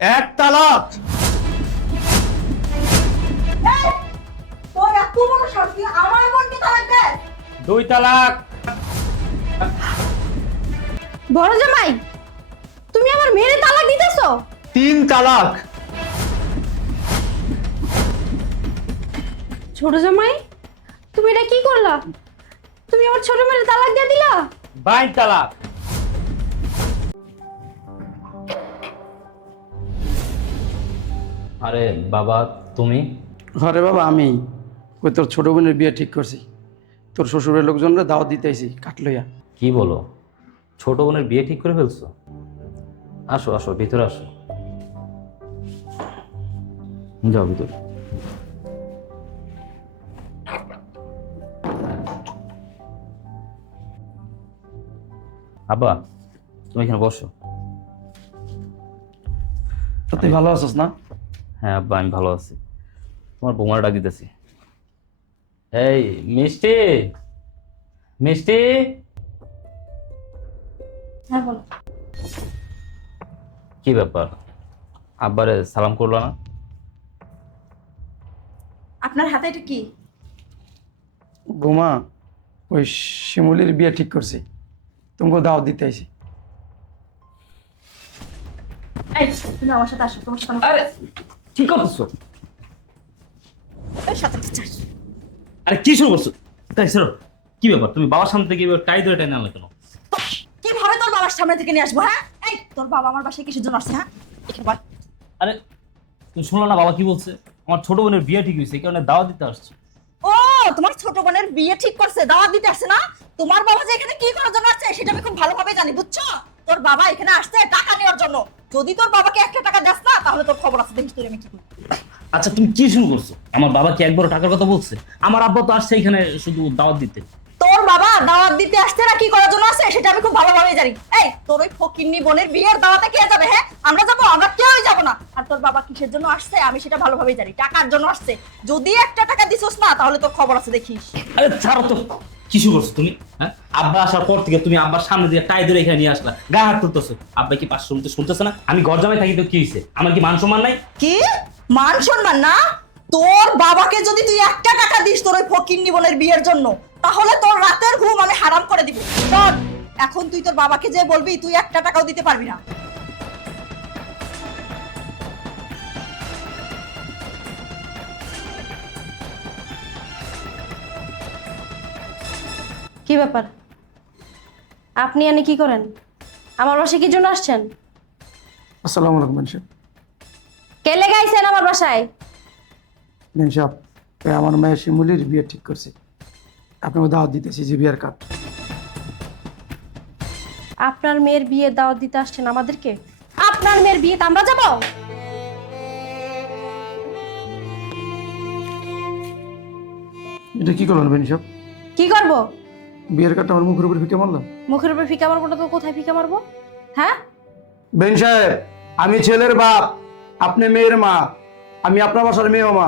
এক তালাক। দুই তালাক। বড় জামাই তুমি আমার মেয়ের তালাক দিতেছো? তিন তালাক। ছোট জামাই তুমি এটা কি করলা? তুমি আমার ছোট মেয়ের তালাক দিয়ে দিলা? বাইন তালাক। আরে বাবা তুমি? ঘরে বাবা আমি। ওই তোর ছোট বোনের বিয়ে ঠিক করছি। তোর শ্বশুরের লোকজনরা দাওয়াত দিতে আইছি কাটলইয়া কি বলো? ছোট বোনের বিয়ে ঠিক করে ফেলছো? আসো আসো ভিতরে আসো। যাও ভিতরে। আব্বা তুমি এখানে বসো। তা তুই ভালো আছিস না? হ্যাঁ আব্বা আমি ভালো আছি। তোমার বৌমার ডাক দিতেছি। এই মিষ্টি! মিষ্টি! হ্যাঁ বলো। কি ব্যাপার? আব্বারে সালাম করল না? আপনার হাতে এটা কি? বোমা ওই শিমুলির বিয়ে ঠিক করছি। তোমাকে দাও দিতে আইছি। এই তুমি আমার সাথে আসো তোমার সাথে আরে কি করতেছো আরে কি শুরু করছ? তাই সরো কি ব্যাপার? তুমি বাবার সামনে থেকে টাই ধরে টাই আনলে কেন? কীভাবে তোর বাবার সামনে থেকে নিয়ে আসব হ্যাঁ? এই তোর বাবা আমার বাসায় কিসের জন্য আসছে হ্যাঁ? আরে তুমি শুনলো না বাবা কি বলছে? আমার ছোট বোনের বিয়ে ঠিক হয়েছে কারণে দাওয়াত দিতে আসছে। ও তোমার ছোট বোনের বিয়ে ঠিক করছে দাওয়াত দিতে আসছে না? তোমার বাবা যে এখানে কি করার জন্য আসছে সেটা আমি খুব ভালোভাবে জানি বুঝছ? তোর বাবা এখানে আসছে টাকা নেওয়ার জন্য। যদি তোর বাবাকে একটা টাকা দেস না তাহলে তোর খবর আছে দেখিস তোর আমি কি করি। আচ্ছা তুমি কি শুরু করছ? আমার বাবা কি একবার টাকার কথা বলছে? আমার আব্বা তো আসছে এখানে শুধু দাওয়াত দিতে। তোর বাবা দাওয়াত দিতে আসছে না কি করার জন্য আসছে সেটা আমি খুব ভালোভাবে জানি। এই তোর ওই ফকিন্নি বোনের বিয়ের দাওয়াতে কে যাবে হ্যাঁ? আমরা যাব আমরা কেউই যাব না। আর তোর বাবা কিসের জন্য আসছে আমি সেটা ভালোভাবে জানি। টাকার জন্য আসছে। যদি একটা টাকা দিছস না তাহলে তোর খবর আছে দেখিস। আরে ছাড়ো তো কিছু করছ তুমি হ্যাঁ? আব্বা আসার পর থেকে তুমি আব্বার সামনে দিয়ে টাই ধরে এখানে নিয়ে আসলা। গায়ে হাত তুলতেছো। আব্বা কি পাঁচশো শুনতে শুনতেছে না? আমি ঘর জামাই থাকি তো কি হয়েছে আমার কি মান সম্মান নাই? কি? মান সম্মান না? তোর বাবাকে যদি তুই একটা টাকা দিস তোর ওই ফকিন্নি বোনের বিয়ের জন্য তাহলে তোর রাতের ঘুম আমি হারাম করে দিব। শোন, এখন তুই তোর বাবাকে যে বলবি তুই একটা টাকাও দিতে পারবি না। কি ব্যাপার? আপনি এনে কি করেন? আমার বাসায় কি জন্য আসছেন? আসসালামু আলাইকুম মেনসাব। কে লেগাইছেন আমার বাসায়? মেনসাব ওই আমার মেয়ে শিমুলির বিয়ে ঠিক করছি। আপনাকে দাওয়াত দিতেছি যে বিয়ের কাঠ আপনার মেয়ের বিয়ে দাওয়াত দিতে আসছেন আমাদেরকে? আপনার মেয়ের বিয়েতে আমরা যাব? এটা কি করলেন মেনসাব? কি করব? বিয়ের কাঠটা আমার মুখের উপরে ফিকে মারলাম মুখের উপর ফিকা মারবো না তো কোথায় ফিকা মারবো? হ্যাঁ? বেন সাহেব আমি ছেলের বাপ আপনি মেয়ের মা আমি আপনার বাসার মেয়ে মা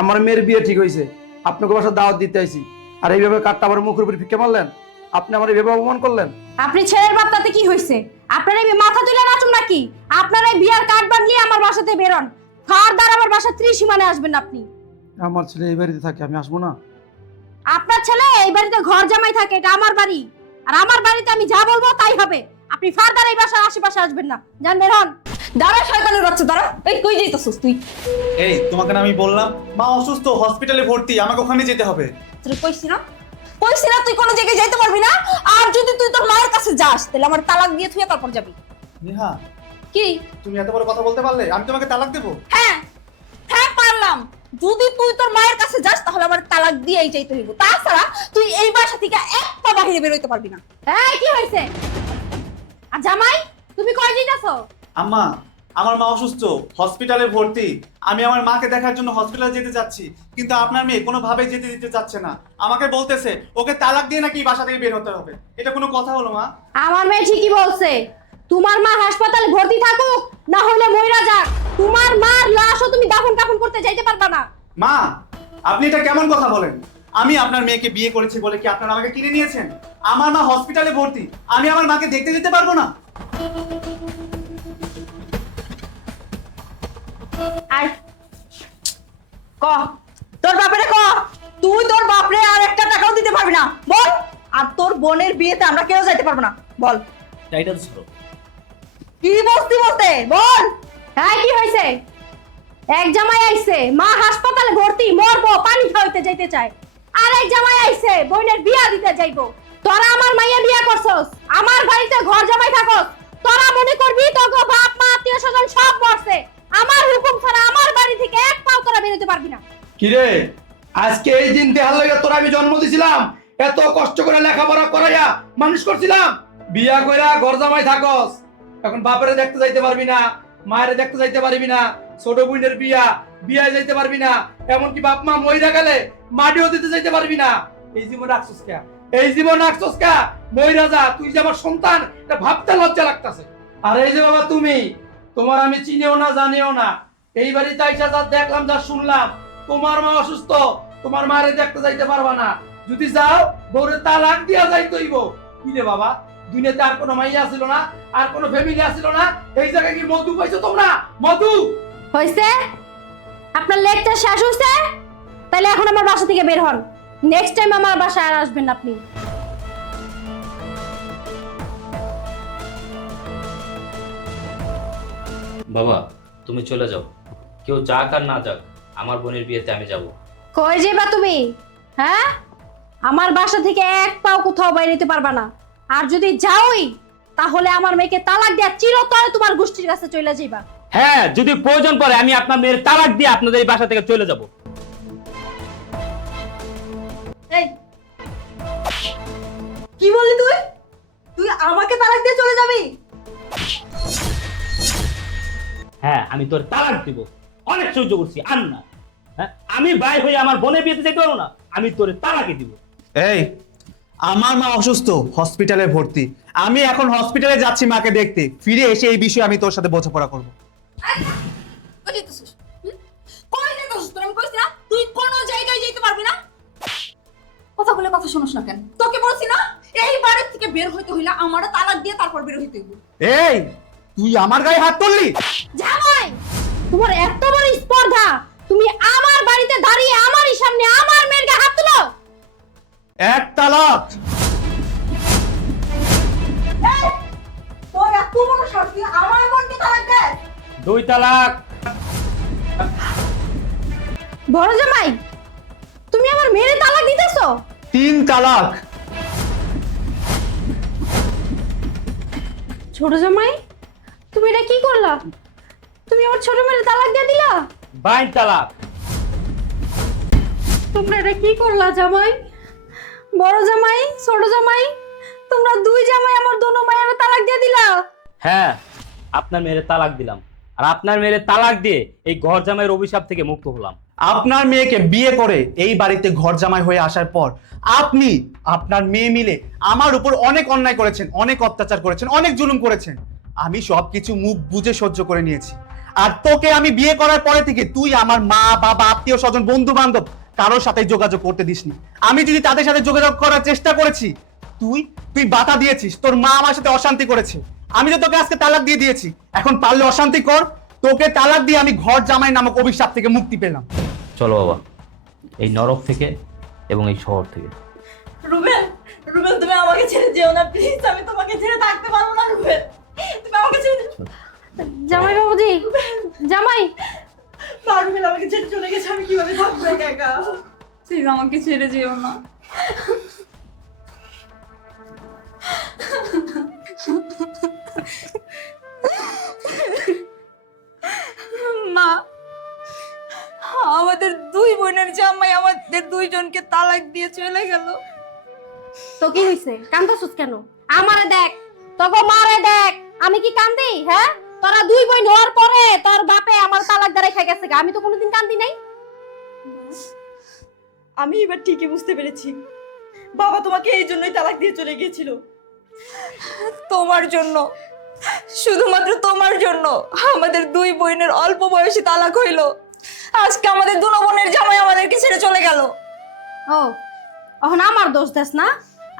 আমার মেয়ের বিয়ে ঠিক হয়েছে আপনাকে বাসার দাওয়াত দিতে আইছি। আর এইভাবে কাঠটা আমার মুখের উপরে ফিকে মারলেন? আপনি আমার এইভাবে অপমান করলেন? আপনি ছেলের বাপ তাতে কি হয়েছে? আপনার এই মাথা তুলে নাচুন নাকি? আপনার এই বিয়ার কার্ড বানিয়ে আমার বাসাতে বেরোন। ফারদার আমার বাসা ত্রিসীমানে আসবেন আপনি। আমার ছেলে এই বাড়িতে থাকে আমি আসব না। আপনার ছেলে এই বাড়িতে ঘর জামাই থাকে এটা আমার বাড়ি। আর আমার বাড়িতে আমি যা বলব তাই হবে। আপনি ফারদার এই বাসার আশেপাশে আসবেন না। জান বের হন। দাঁড়া শয়তানের বাচ্চা দাঁড়া। এই কই যাইতাছিস তুই? এই তোমাকে না আমি বললাম মা অসুস্থ হসপিটালে ভর্তি আমাকে ওখানে যেতে হবে। তুই কইছি না? কইছি না তুই কোনো জায়গায় যাইতে পারবি না? আর যদি তুই তোর মায়ের কাছে যাস তাহলে আমার তালাক দিয়ে তুই তারপর যাবি। নেহা কি? তুমি এত বড় কথা বলতে পারলে আমি তোমাকে তালাক দেবো? হ্যাঁ হ্যাঁ পারলাম। যদি তুই তোর মায়ের কাছে যাস তাহলে আমার তালাক দিয়েই যাইতে হইব। তাছাড়া তুই এই বাসা থেকে এক পা বাহিরে বেরোইতে পারবি না। এই কি হয়েছে? আর জামাই তুমি কই যাইতাছো? আম্মা আমার মা অসুস্থ হসপিটালে ভর্তি। আমি আমার মাকে দেখার জন্য হসপিটালে যেতে চাচ্ছি কিন্তু আপনার মেয়ে কোনোভাবে যেতে দিতে চাচ্ছে না। আমাকে বলতেছে ওকে তালাক দিয়ে নাকি বাসা থেকে বের হতে হবে। এটা কোনো কথা হলো মা? আমার মেয়ে ঠিকই বলছে। তোমার মা হাসপাতালে ভর্তি থাকুক না হলে মইরা যাক। তোমার মার লাশও তুমি দাফন কাফন করতে যাইতে পারবা না। মা আপনি এটা কেমন কথা বলেন? আমি আপনার মেয়েকে বিয়ে করেছি বলে কি আপনারা আমাকে কিনে নিয়েছেন? আমার মা হসপিটালে ভর্তি আমি আমার মাকে দেখতে যেতে পারব না? আয় ক? তোর বাপরে ক? তুই তোর বাপরে আর একটা টাকাও দিতে পারবি না। বল। আর তোর বোনের বিয়েতে আমরা কেউ যাইতে পারব না। বল। টাইটা তো কি বলতি বলতে? বল। হ্যাঁ কি হয়েছে? এক জামাই আইছে, মা হাসপাতালে ভর্তি, মরবো, পানি খাওয়াইতে যাইতে চায়। আর এক জামাই আইছে বোনের বিয়া দিতে যাইবো। তোরা আমার মাইয়া বিয়া করছস, আমার বাড়িতে ঘর জামাই থাকস, তোরা মনে করবি তোকে বাপ, মা, আত্মীয় স্বজন সব মরছে। আমার হুকুম ছাড়া আমার বাড়ি থেকে এক পাও তোরা বেরোতে পারবি না। কিরে, আজকে এই দিন দেহার লাগে তোর আমি জন্ম দিছিলাম, এত কষ্ট করে লেখাপড়া করাইয়া মানুষ করছিলাম। বিয়া কইরা ঘর জামাই থাকস, এখন বাপেরে দেখতে যাইতে পারবি না। মায়ের দেখতে যাইতে পারবি না, ছোট বোনের বিয়া, বিয়ায় যাইতে পারবি না, এমনকি বাপ মা মইরা গেলে মাটিও দিতে যাইতে পারবি না। এই জীবন রাখছস কে? এই জীবন রাখছস কে? যা, তুই যে আমার সন্তান, এটা ভাবতে লজ্জা লাগতাছে। আর এই যে বাবা তুমি, তোমার আমি চিনিও না, জানিও না। এই বাড়িতে আইসা যা দেখলাম, যা শুনলাম, তোমার মা অসুস্থ, তোমার মারে দেখতে যাইতে পারবা না। যদি যাও, বউরে তালাক দিয়া যাইতইব কি রে বাবা? দুনিয়াতে আর কোনো মাইয়া ছিল না আর কোনো ফ্যামিলি আসিল না। এই জায়গায় কি মধু পাইছো তোমরা? মধু! হয়েছে আপনার লেকচার শেষ হয়েছে তাহলে এখন আমার বাসা থেকে বের হন। নেক্সট টাইম আমার বাসায় আর আসবেন না আপনি বাবা তুমি চলে যাও। কেউ যাক আর না যাক আমার বোনের বিয়েতে আমি যাব। কই যাবা তুমি? হ্যাঁ? আমার বাসা থেকে এক পাও কোথাও বাইরে যেতে পারবা না। আর যদি যাওই তাহলে আমার মেয়েকে তালাক দেওয়া চিরতরে তোমার গোষ্ঠীর কাছে চলে যাইবা। হ্যাঁ যদি প্রয়োজন পড়ে আমি আপনার মেয়ের তালাক দিয়ে আপনাদের এই বাসা থেকে চলে যাব। এই কি বললি তুই? তুই আমাকে তালাক দিয়ে চলে যাবি? হ্যাঁ আমি তোর তালাক দিব। অনেক সহ্য করছি আর না হ্যাঁ আমি ভাই হয়ে আমার বোনের বিয়েতে যেতে পারব না আমি তোর তালাকে দিব। এই আমার মা অসুস্থ হসপিটালে ভর্তি। আমি এখন হসপিটালে যাচ্ছি মাকে দেখতে। ফিরে এসে এই বিষয়ে আমি তোর সাথে বোঝাপড়া করব। তুই কোন জায়গায় যেতে পারবি না? কথাগুলো কথা শুনিস না কেন? তোকে বলছি না এই বাড়ির থেকে বের হইতে হইলে আমারও তালাক দিয়ে তারপর বের হইতে হইব। এই তুই আমার গায়ে হাত তুললি? জামাই তোমার এত বড় স্পর্ধা তুমি আমার বাড়িতে দাঁড়িয়ে আমার দুই তালাক। বড় জামাই তুমি আমার মেয়ের তালাক দিতেছো? তিন তালাক। ছোট জামাই তুমি এটা কি করলা? তুমি আমার ছোট মেয়ের তালাক দিয়ে দিলা? বাইন তালাক। তোমরা এটা কি করলা জামাই? বড় জামাই ছোট জামাই তোমরা দুই জামাই আমার দোনো মায়ের তালাক দিয়ে দিলা? হ্যাঁ আপনার মেয়ের তালাক দিলাম। আর আপনার মেয়ের তালাক দিয়ে এই ঘর জামাইয়ের অভিশাপ থেকে মুক্ত হলাম। আপনার মেয়েকে বিয়ে করে এই বাড়িতে ঘর জামাই হয়ে আসার পর আপনি আপনার মেয়ে মিলে আমার উপর অনেক অন্যায় করেছেন, অনেক অত্যাচার করেছেন, অনেক জুলুম করেছেন। আমি সবকিছু মুখ বুঝে সহ্য করে নিয়েছি। আর তোকে আমি বিয়ে করার পরে থেকে তুই আমার মা, বাবা, আত্মীয়, স্বজন বন্ধু বান্ধব কারোর সাথে যোগাযোগ করতে দিসনি। আমি যদি তাদের সাথে যোগাযোগ করার চেষ্টা করেছি, তুই তুই বাধা দিয়েছিস, তোর মা আমার সাথে অশান্তি করেছে। আমি তো তোকে আজকে তালাক দিয়ে দিয়েছি। এখন পারলে অশান্তি কর। তোকে তালাক দিয়ে আমি ঘর জামাই নামক অভিশাপ থেকে মুক্তি পেলাম। চলো বাবা এই নরক থেকে এবং এই শহর থেকে। রুবেল রুবেল তুমি আমাকে ছেড়ে যেও না প্লিজ আমি তোমাকে ছেড়ে থাকতে পারব না রুবেল। তুমি আমাকে ছেড়ে জামাই বাবুজি জামাই। না রুবেল আমাকে ছেড়ে চলে গেছে আমি কীভাবে থাকব একা একা? প্লিজ আমাকে ছেড়ে যেও না। তালাক দিয়ে চলে গেল। তো কি হইছে? কান্দছস কেন? আমারে দেখ তোকে মারে দেখ। আমি কি কান্দি হ্যাঁ? তোরা দুই বই হওয়ার পরে তোর বাপে আমার তালাক দাঁড়াই খাই গেছে আমি তো কোনোদিন কান্দি নাই। আমি এবার ঠিকই বুঝতে পেরেছি। বাবা তোমাকে এই জন্যই তালাক দিয়ে চলে গিয়েছিল। তোমার জন্য শুধুমাত্র তোমার জন্য আমাদের দুই বোনের অল্প বয়সে তালাক হইল। আজকে আমাদের দুনো বোনের জামাই আমাদেরকে ছেড়ে চলে গেল। ও এখন আমার দোষ দেস না।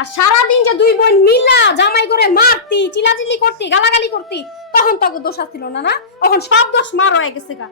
আর সারাদিন যে দুই বোন মিলা জামাই করে মারতি, চিলাচিলি করতি, গালাগালি করতি, তখন তোকে দোষ আসছিল না না। এখন সব দোষ মার হয়ে গেছে গা।